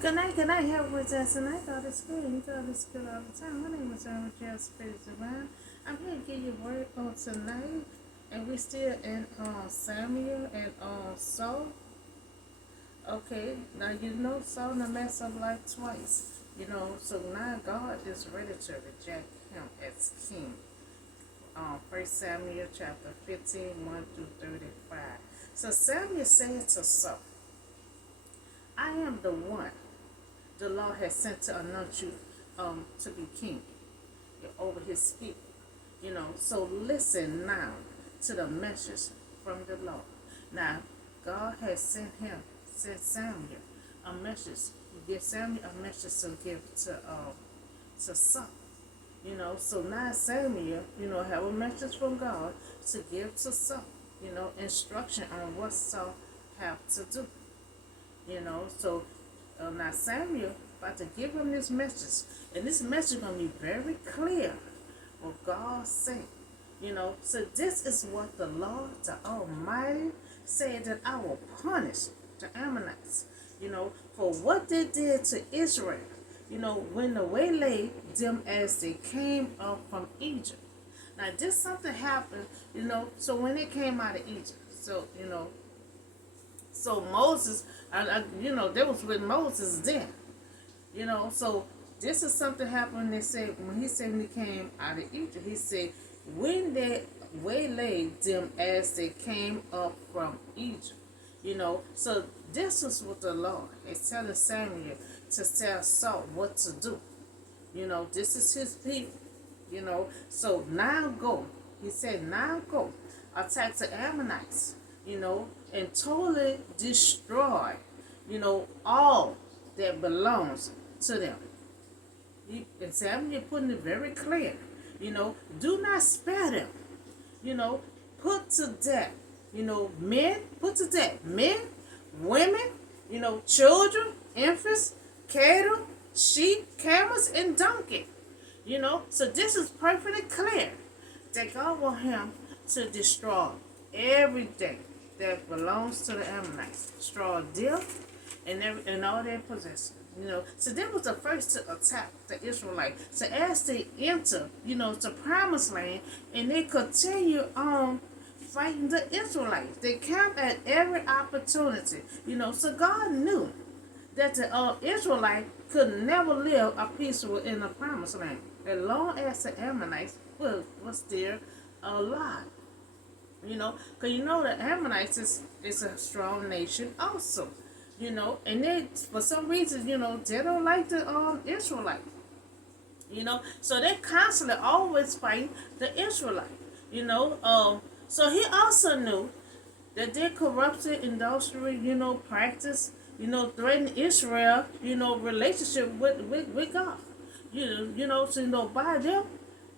Good night. Have a good day tonight. God is good. God is good all the time. My name is Aaron Jail Spirit Divine. I'm here to give you a word on tonight. And we still in Samuel and Saul. Okay, now you know Saul done messed up like twice. So now God is ready to reject him as king. 1 Samuel chapter 15, 1 through 35. So Samuel said to Saul, I am the one the Lord has sent to anoint you to be king over his people. So listen now to the message from the Lord. Now, God has sent Samuel a message. He gives Samuel a message to give to Saul. So now Samuel, have a message from God to give to Saul. Instruction on what Saul have to do. So now Samuel about to give him this message, and this message gonna be very clear what God said. So this is what the Lord, the Almighty, said, that I will punish the Ammonites. For what they did to Israel. When the waylaid them as they came up from Egypt. Now this something happened. So when they came out of Egypt, so Moses, they was with Moses then. So this is something happened. They said when he came out of Egypt, he said when they waylaid them as they came up from Egypt. So this is what the Lord is telling Samuel to tell Saul what to do. This is his people. So now go. He said, now go, attack the Ammonites. And totally destroy, all that belongs to them. And Samuel putting it very clear. Do not spare them. Put to death. Put to death men, women, children, infants, cattle, sheep, camels, and donkey. So this is perfectly clear that God wants him to destroy everything that belongs to the Ammonites. Destroy them and all their possessions. So they was the first to attack the Israelites. So as they enter, the promised land, and they continue on fighting the Israelites. They camped at every opportunity. So God knew that the Israelites could never live a peaceful in the promised land as long as the Ammonites was still alive. Because the Ammonites is a strong nation also. And they, for some reason, they don't like the Israelites. So they constantly always fight the Israelites. So he also knew that their corrupted industrial, practice, threatened Israel, relationship with God. So by them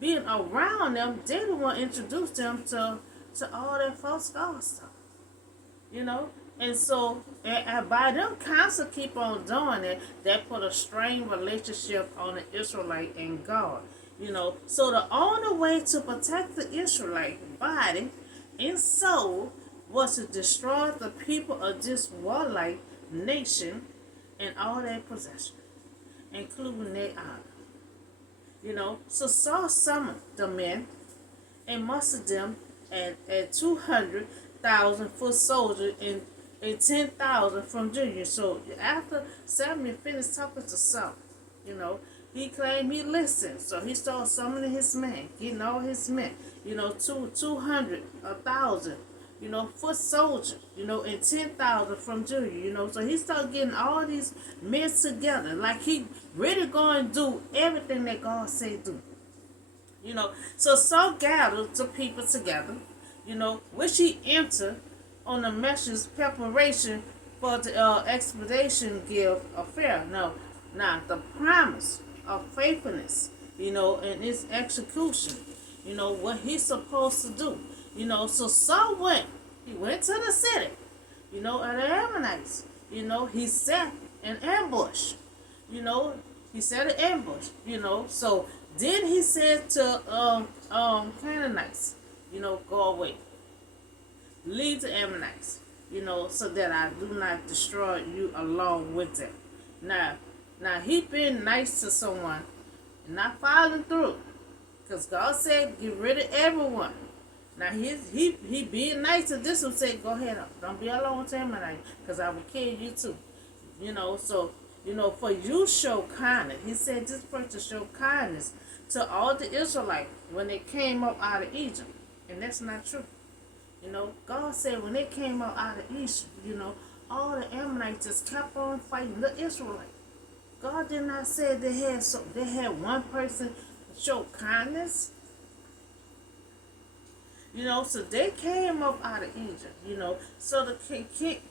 being around them, they don't want to introduce them to all that false God stuff. And so and by them constantly keep on doing it, that put a strained relationship on the Israelite and God. So the only way to protect the Israelite body and soul was to destroy the people of this warlike nation and all their possessions, including their honor. So Saul summoned the men and mustered them at 200,000 foot soldiers and 10,000 from Judah. So after Samuel finished talking to Saul, he claimed he listened. So he started summoning his men, getting all his men, 200, 1,000, foot soldiers, and 10,000 from Judah, So he started getting all these men together. Like he really going to do everything that God said do. So Saul gathered the people together, which he entered on the message preparation for the expedition give affair. Now the promise of faithfulness, and its execution, what he's supposed to do. So Saul he went to the city, of the Ammonites. He set an ambush, he set an ambush, so then he said to Canaanites, go away. Leave the Ammonites, so that I do not destroy you along with them. Now, now he been nice to someone and not following through. Because God said, get rid of everyone. Now he being nice to this one, say, go ahead, don't be alone with him, because I will kill you too. So for you show kindness. He said this person show kindness to all the Israelites when they came up out of Egypt. And that's not true. God said when they came up out of Egypt, all the Ammonites just kept on fighting the Israelites. God did not say they had one person show kindness. So they came up out of Egypt, so the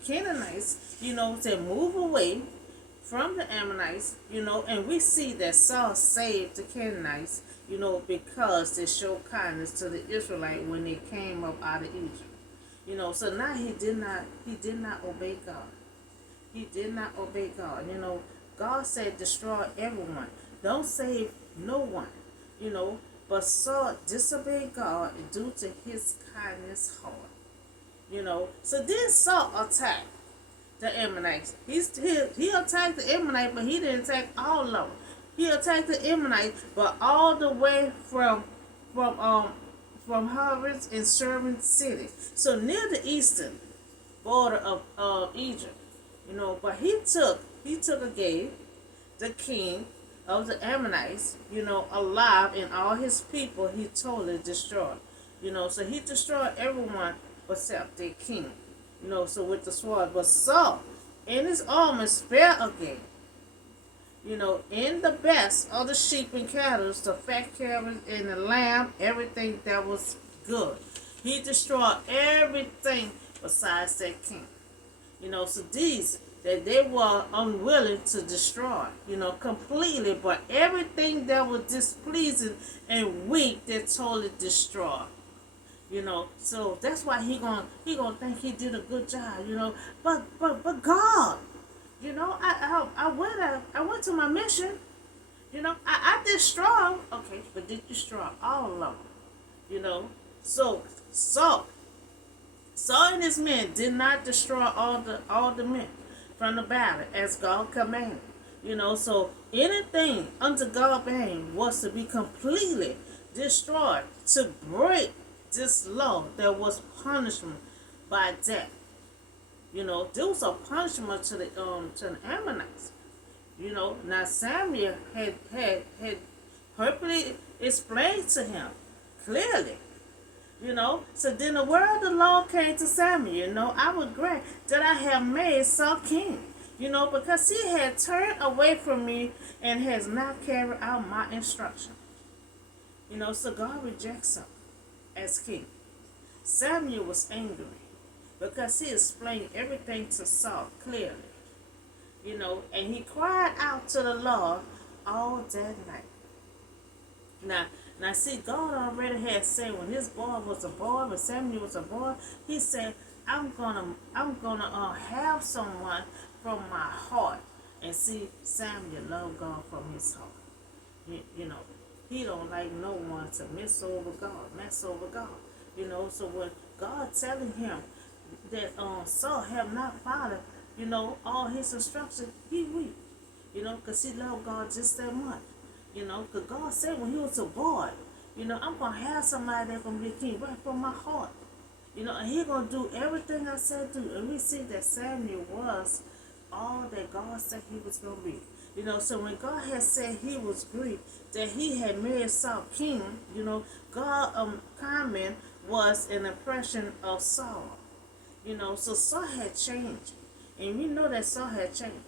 Canaanites, to move away from the Ammonites, and we see that Saul saved the Canaanites, because they showed kindness to the Israelites when they came up out of Egypt. So now he did not obey God. He did not obey God. God said destroy everyone. Don't save no one. But Saul disobeyed God due to his kindness heart. So then Saul attacked the Ammonites. He attacked the Ammonites, but he didn't attack all of them. He attacked the Ammonites, but all the way from Harvest and Sherman City. So near the eastern border of Egypt. But he took Agag, the king of the Ammonites, alive, and all his people he totally destroyed. So he destroyed everyone except their king. So with the sword. But Saul and his army spared Agag. In the best of the sheep and cattle, the fat cattle and the lamb, everything that was good. He destroyed everything besides that king. So these that they were unwilling to destroy, completely, but everything that was displeasing and weak, they totally destroyed. So that's why he gonna think he did a good job, but God, I went to my mission, I destroyed, okay, but did destroy all of them, so Saul and his men did not destroy all the men from the battle as God commanded. So anything unto God banned was to be completely destroyed, to break this law. There was punishment by death. There was a punishment to the Ammonites. Now Samuel had purposely explained to him clearly. So then the word of the Lord came to Samuel, I was glad that I have made Saul king, because he had turned away from me and has not carried out my instruction. So God rejects him as king. Samuel was angry because he explained everything to Saul clearly, and he cried out to the Lord all that night. Now see, God already had said when this boy was a boy, when Samuel was a boy, he said, I'm gonna have someone from my heart. And see, Samuel loved God from his heart. He don't like no one to mess over God. So when God telling him that Saul have not followed, all his instructions, he weep. Because he loved God just that much. Because God said when he was a boy, I'm going to have somebody that's going to be king right from my heart. And he going to do everything I said do. And we see that Samuel was all that God said he was going to be. So when God had said he was grieved, that he had made Saul king, God comment was an impression of Saul. So Saul had changed. And we know that Saul had changed.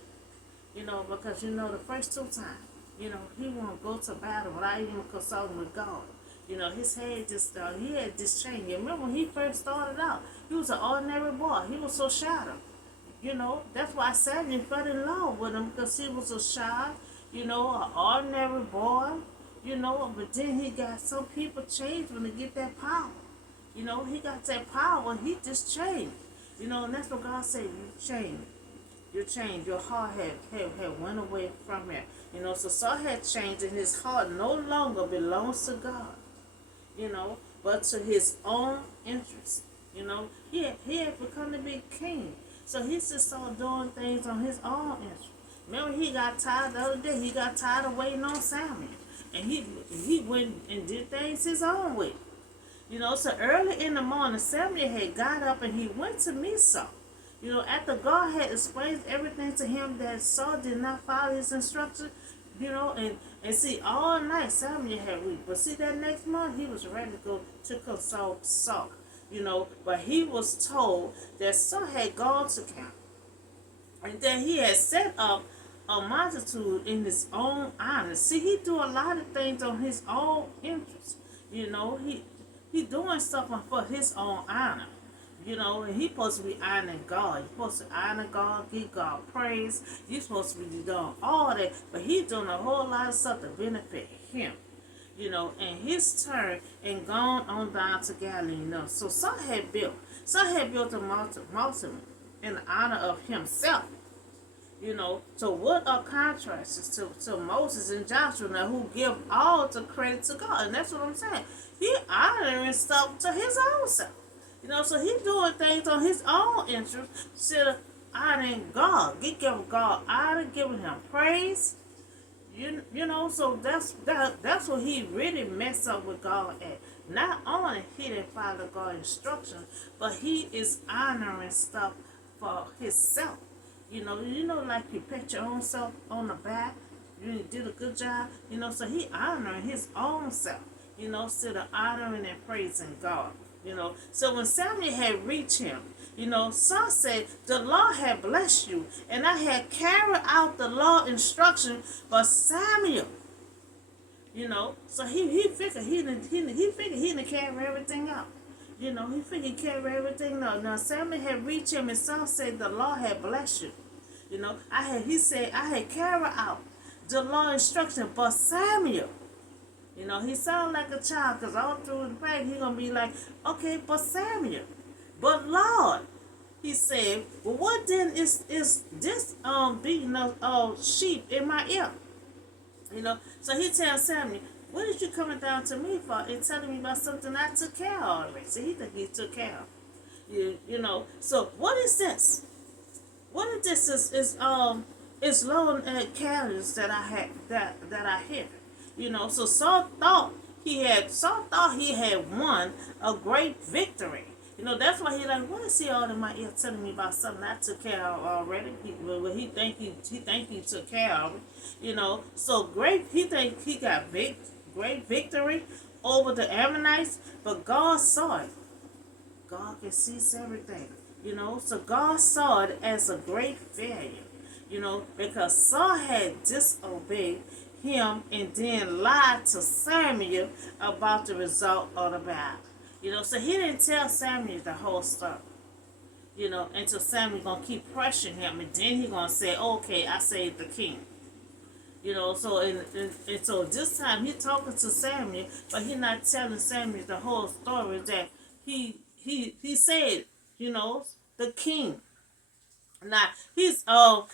Because the first two times, he won't go to battle without even consulting with God. His head he had this change. You remember when he first started out, he was an ordinary boy. He was so shattered. That's why Samuel fell in love with him, because he was a shy, an ordinary boy, but then he got some people changed when they get that power. He got that power, he just changed. And that's what God said, you changed. You changed. Your heart had went away from him. So Saul had changed, and his heart no longer belongs to God, but to his own interest. He had become to be king. So he just started doing things on his own interest. Remember, he got tired the other day. He got tired of waiting on Samuel, and he went and did things his own way. So early in the morning, Samuel had got up and he went to meet Saul. After God had explained everything to him that Saul did not follow his instructions, and see, all night Samuel had weak. But see, that next morning he was ready to go to consult Saul. But he was told that Saul had gone to camp and that he had set up a multitude in his own honor. See, he do a lot of things on his own interest. He doing stuff for his own honor. And he supposed to be honoring God. You're supposed to honor God, give God praise. You're supposed to be doing all that. But he's doing a whole lot of stuff to benefit him. And his turn and gone on down to Galilee. So Saul had built a mountain in honor of himself. So what are contrasts to Moses and Joshua now, who give all the credit to God? And that's what I'm saying. He honoring stuff to his own self. So he doing things on his own interest instead of honoring God. He giving God honor, giving him praise. So that's what he really messed up with God at. Not only he didn't follow God's instructions, but he is honoring stuff for himself. Like you pat your own self on the back, you did a good job, so he honoring his own self, instead of honoring and praising God. So when Samuel had reached him, Saul said, the Lord had blessed you, and I had carried out the law instruction for Samuel. So he figured he didn't carry everything out. He figured he carried everything out. Now Samuel had reached him, and Saul said, the Lord had blessed you. He said, I had carried out the law instruction for Samuel. He sounded like a child, because all through the prayer, he's going to be like, okay, but Samuel, but Lord, he said, well, what then is this beating of sheep in my ear? So he tells Samuel, what is you coming down to me for and telling me about something I took care of already? So he think he took care of. So what is this? What is this is long carriages that I had that I hear. So Saul thought he had won a great victory. That's why he like, what is he all in my ear telling me about something I took care of already? He think he took care of it. So great, he think he got great victory over the Ammonites, but God saw it. God can see everything. So God saw it as a great failure. Because Saul had disobeyed him and then lied to Samuel about the result of the battle. So he didn't tell Samuel the whole story. Until Samuel gonna keep pressuring him, and then he gonna say, okay, I saved the king. So and so this time he talking to Samuel, but he not telling Samuel the whole story that he said, the king. Now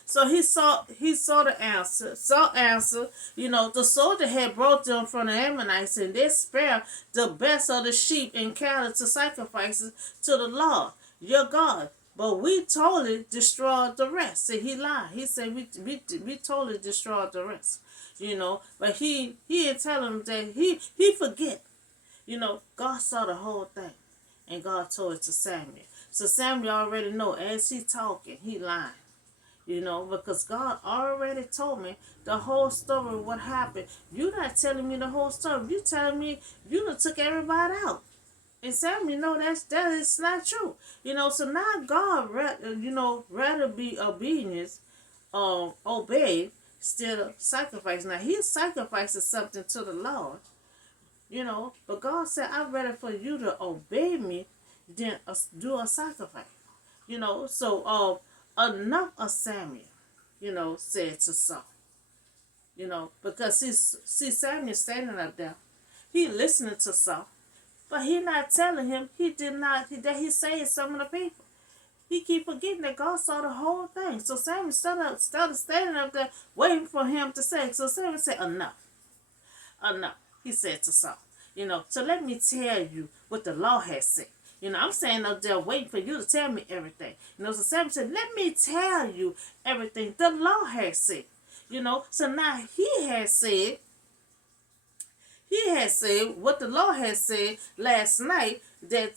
so he saw the answer. Saul answered, the soldier had brought them from the Ammonites, and they spared the best of the sheep and cattle to sacrifices to the Lord, your God. But we totally destroyed the rest. See, he lied. He said we totally destroyed the rest. But he didn't tell him that he forget. God saw the whole thing, and God told it to Samuel. So Samuel already know as he talking, he lying. Because God already told me the whole story of what happened. You not telling me the whole story. You telling me you done took everybody out. And Samuel know that is not true. So now God rather be obedience, obeyed instead of sacrifice. Now he sacrifices something to the Lord. But God said, I'm ready for you to obey me than do a sacrifice. So enough of Samuel, said to Saul. Because see Samuel standing up there, he listening to Saul, but he not telling him that he saved some of the people. He keep forgetting that God saw the whole thing. So Samuel started standing up there waiting for him to say. So Samuel said, enough. He said to Saul. So let me tell you what the law has said. I'm standing up there waiting for you to tell me everything. So Samuel said, let me tell you everything the Lord has said. So now he had said what the Lord had said last night, that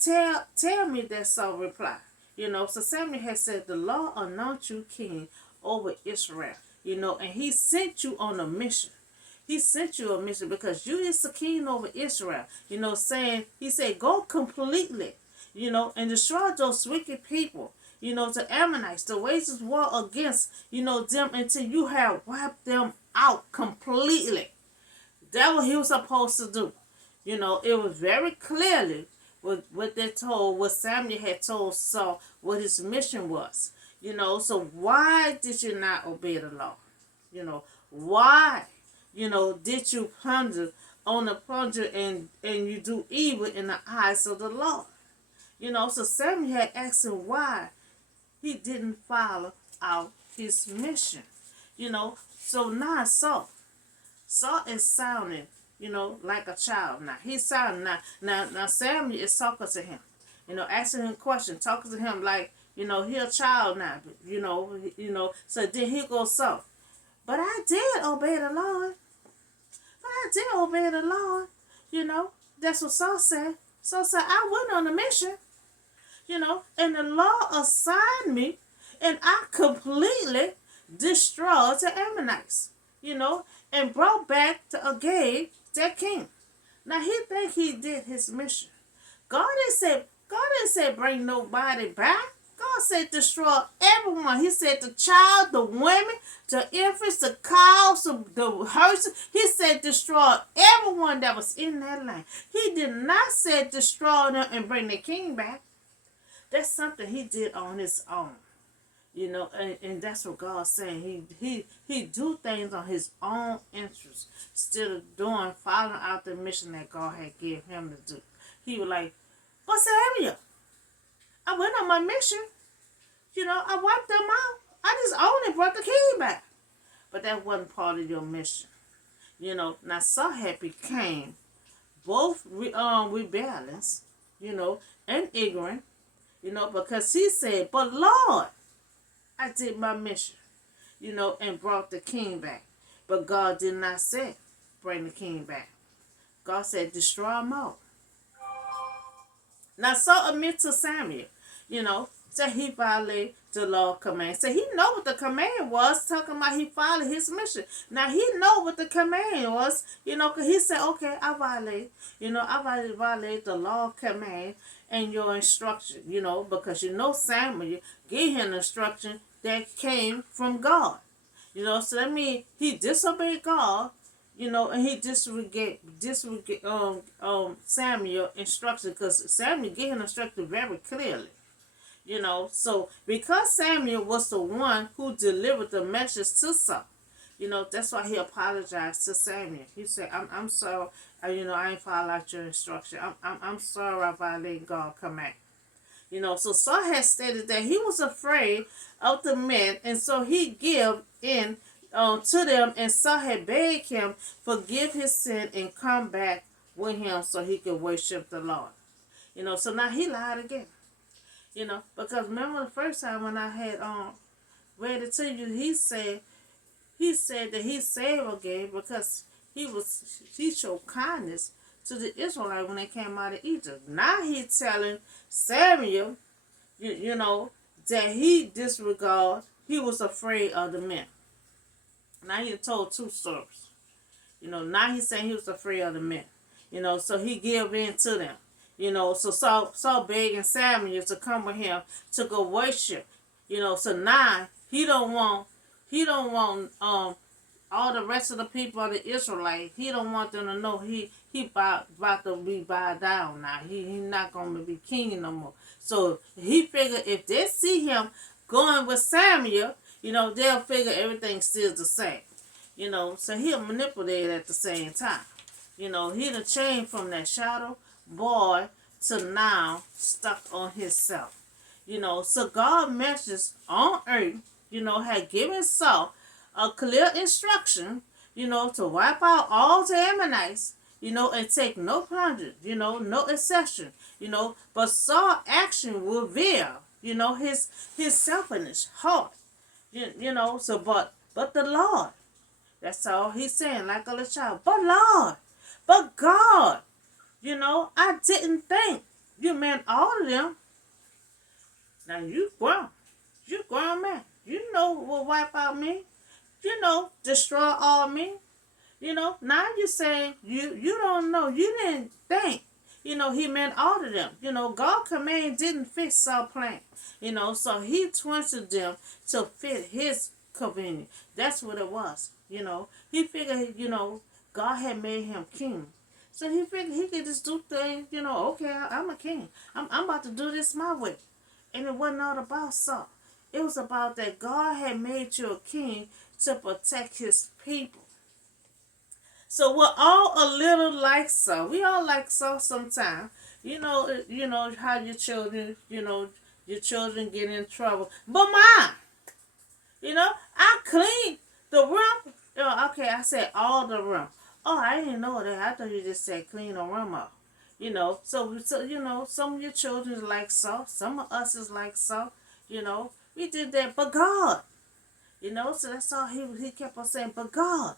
tell me, that Saul replied. So Samuel had said, the Lord anointed you king over Israel, and he sent you on a mission. He sent you a mission because you is the king over Israel, he said, go completely, and destroy those wicked people, the Ammonites, the wages war against, them until you have wiped them out completely. That's what he was supposed to do. It was very clearly what they told, what Samuel had told Saul, what his mission was. So why did you not obey the law? Why, did you plunder on the plunder and you do evil in the eyes of the Lord? So Samuel had asked him why he didn't follow out his mission. So now Saul is sounding, like a child now. He's sounding now Samuel is talking to him, asking him questions, talking to him like, he a child now, so then he goes, so, but I did obey the Lord. But I did obey the Lord, That's what Saul said. Saul said, I went on a mission, and the Lord assigned me, and I completely destroyed the Ammonites, and brought back to Agag, their king. Now he think he did his mission. God didn't say bring nobody back. God said destroy everyone. He said the child, the women, the infants, the cows, the horses. He said destroy everyone that was in that land. He did not say destroy them and bring the king back. That's something he did on his own. And that's what God's saying. He do things on his own interest instead of following out the mission that God had given him to do. He was like, but Samuel, I went on my mission. I wiped them out. I just only brought the king back. But that wasn't part of your mission. Now Saul had became both rebellious, and ignorant, because he said, but Lord, I did my mission, and brought the king back. But God did not say, bring the king back. God said, destroy them all. Now Saul admitted to Samuel, that he violated the law command. So he know what the command was, talking about he followed his mission. Now he know what the command was, because he said, okay, I violated the law command and your instruction, because Samuel gave him instruction that came from God. So that means he disobeyed God, and he disregarded Samuel instruction, because Samuel gave him instruction very clearly. So because Samuel was the one who delivered the message to Saul, that's why he apologized to Samuel. He said, I'm sorry, I ain't followed out your instruction. I'm sorry I violated God's command. So Saul had stated that he was afraid of the men, and so he gave in to them, and Saul had begged him forgive his sin and come back with him so he could worship the Lord. So now he lied again. Because remember the first time when I had read it to you, he said that he saved again because he showed kindness to the Israelites when they came out of Egypt. Now he's telling Samuel, that he disregarded, he was afraid of the men. Now he told two stories. Now he's saying he was afraid of the men. So he gave in to them. So Saul begging Samuel to come with him to go worship. So now he don't want all the rest of the people of the Israelites. He don't want them to know he about to be bowed down now. He not gonna be king no more. So he figured if they see him going with Samuel, they'll figure everything's still the same. So he'll manipulate at the same time. He done changed from that shadow boy to now stuck on himself. So God messages on earth, had given Saul a clear instruction, to wipe out all the Ammonites, and take no plunder, no exception, but Saul action will reveal, his selfish heart, so but the Lord, that's all he's saying, like a little child, but Lord, but God, I didn't think you meant all of them. Now you grown man, will wipe out me, destroy all me. Now you're saying you don't know. You didn't think. He meant all of them. God command didn't fit Saul's plan. So he twisted them to fit his convenience. That's what it was. He figured, God had made him king. So he figured he could just do things, okay, I'm a king. I'm about to do this my way. And it wasn't all about Saul. It was about that God had made you a king to protect his people. So we're all a little like Saul. We all like Saul sometimes. How your children get in trouble. But mine, I clean the room. Okay, I said all the room. Oh, I didn't know that. I thought you just said clean the room up. So some of your children is like Saul. Some of us is like Saul. We did that, but God. So that's all he kept on saying, but God.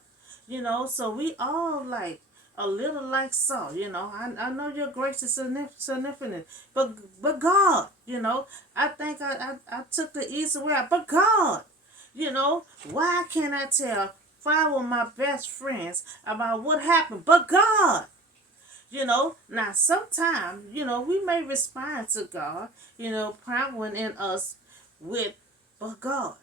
So we all like a little like Saul. I know your grace is significant, but God, I think I took the easy way out, but God, why can't I tell 5 of my best friends about what happened? But God. Now sometimes, we may respond to God, prompting in us with, but God.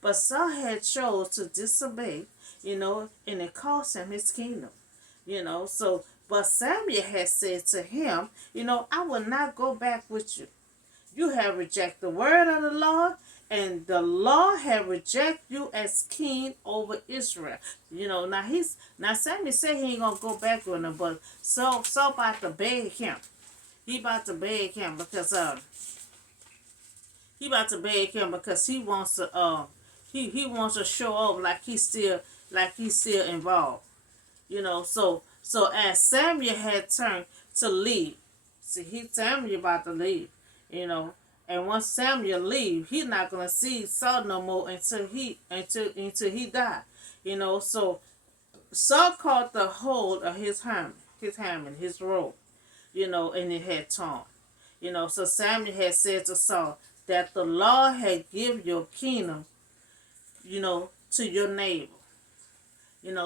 But Saul had chose to disobey, and it cost him his kingdom. But Samuel had said to him, I will not go back with you. You have rejected the word of the Lord, and the Lord have rejected you as king over Israel. Now Samuel said he ain't gonna go back with him, but Saul about to beg him. He about to beg him because he wants to he wants to show up like he's still involved. So as Samuel had turned to leave, Samuel about to leave, and once Samuel leave, he's not gonna see Saul no more until he died. So Saul caught the hold of his helmet, his robe, and it had torn. So Samuel had said to Saul that the Lord had given your kingdom, to your neighbor.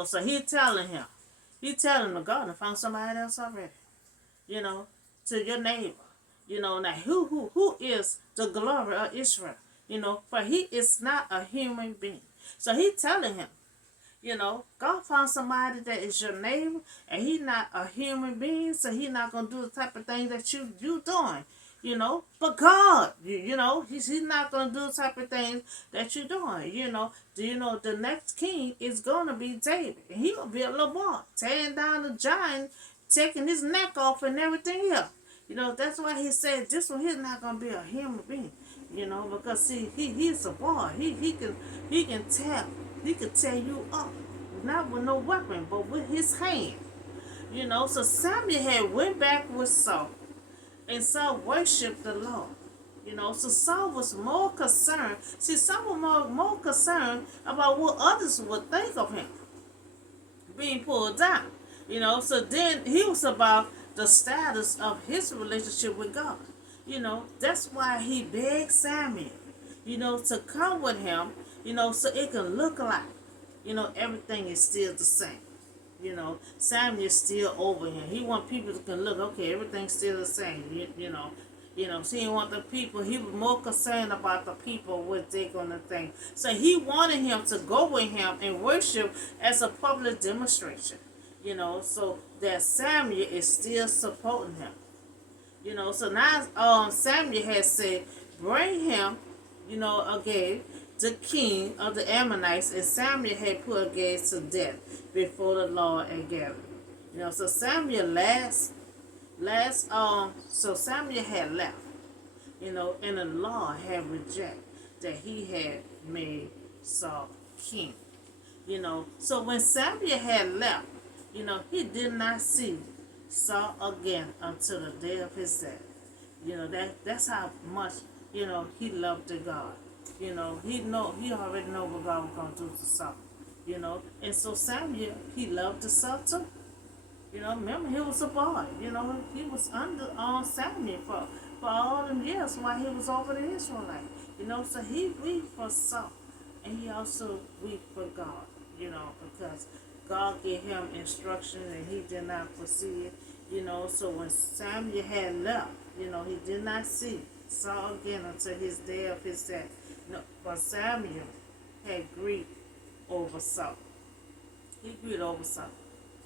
So he telling him to go and find somebody else already, to your neighbor. Now who is the glory of Israel? For he is not a human being. So he telling him, God found somebody that is your neighbor, and he not a human being, so he not gonna do the type of thing that you doing. But God, he's not gonna do the type of things that you're doing. The next king is gonna be David, and he gonna be a little boy, tearing down the giant, taking his neck off and everything else. That's why he said this one he's not gonna be a human being. Because see, he's a boy. He can tear you up, not with no weapon, but with his hand. So Samuel had went back with Saul, and Saul worshipped the Lord. So Saul was more concerned. See, Saul was more concerned about what others would think of him being pulled down. So then he was about the status of his relationship with God. That's why he begged Samuel, to come with him, so it can look like, everything is still the same. Samuel's still over him. He want people to can look, okay, everything's still the same. So he want the people. He was more concerned about the people, what they gonna think. So he wanted him to go with him and worship as a public demonstration. So that Samuel is still supporting him. So now Samuel has said, bring him, again, the king of the Ammonites, and Samuel had put Agag to death before the Lord at Gilgal. So Samuel so Samuel had left, and the Lord had rejected that he had made Saul king. So when Samuel had left, He did not see Saul again until the day of his death. That's how much, he loved the God. He already know what God was gonna do to Saul. And so Samuel, he loved the Saul too. Remember he was a boy. He was under Samuel for all them years while he was over the Israelite. So he wept for Saul, and he also wept for God. Because God gave him instructions and he did not proceed. So when Samuel had left, he did not see Saul again until his day of his death. But Samuel had grief over Saul. He grieved over Saul.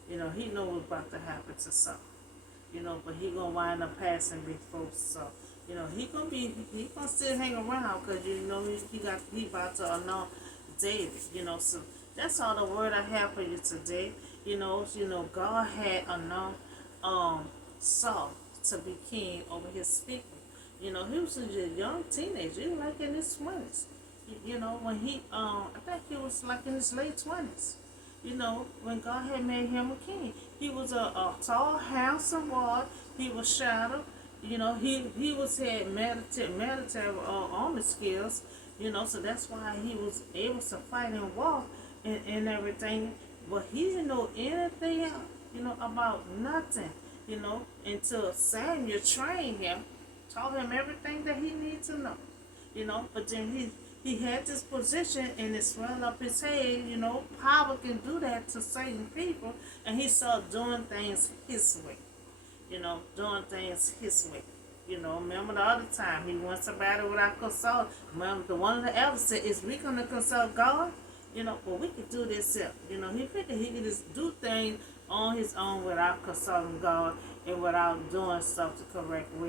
He knew what was about to happen to Saul. But he gonna wind up passing before Saul. He gonna still hang around because he about to anoint David. So that's all the word I have for you today. God had anointed Saul to be king over his people. He was a young teenager. He was like in his 20s. When I think he was like in his late 20s. When God had made him a king. He was a tall, handsome boy. He was shadowed. He had military army skills. So that's why he was able to fight and walk and everything. But he didn't know anything else, about nothing, until Samuel trained him, taught him everything that he needed to know, But then he had this position and it swelled up his head, power can do that to certain people, and he started doing things his way, doing things his way. Remember the other time he went to battle without consult. Remember the one of the elders said, "Is we gonna consult God?" Well, we could do this here. He figured he could just do things on his own without consulting God and without doing stuff the correct way.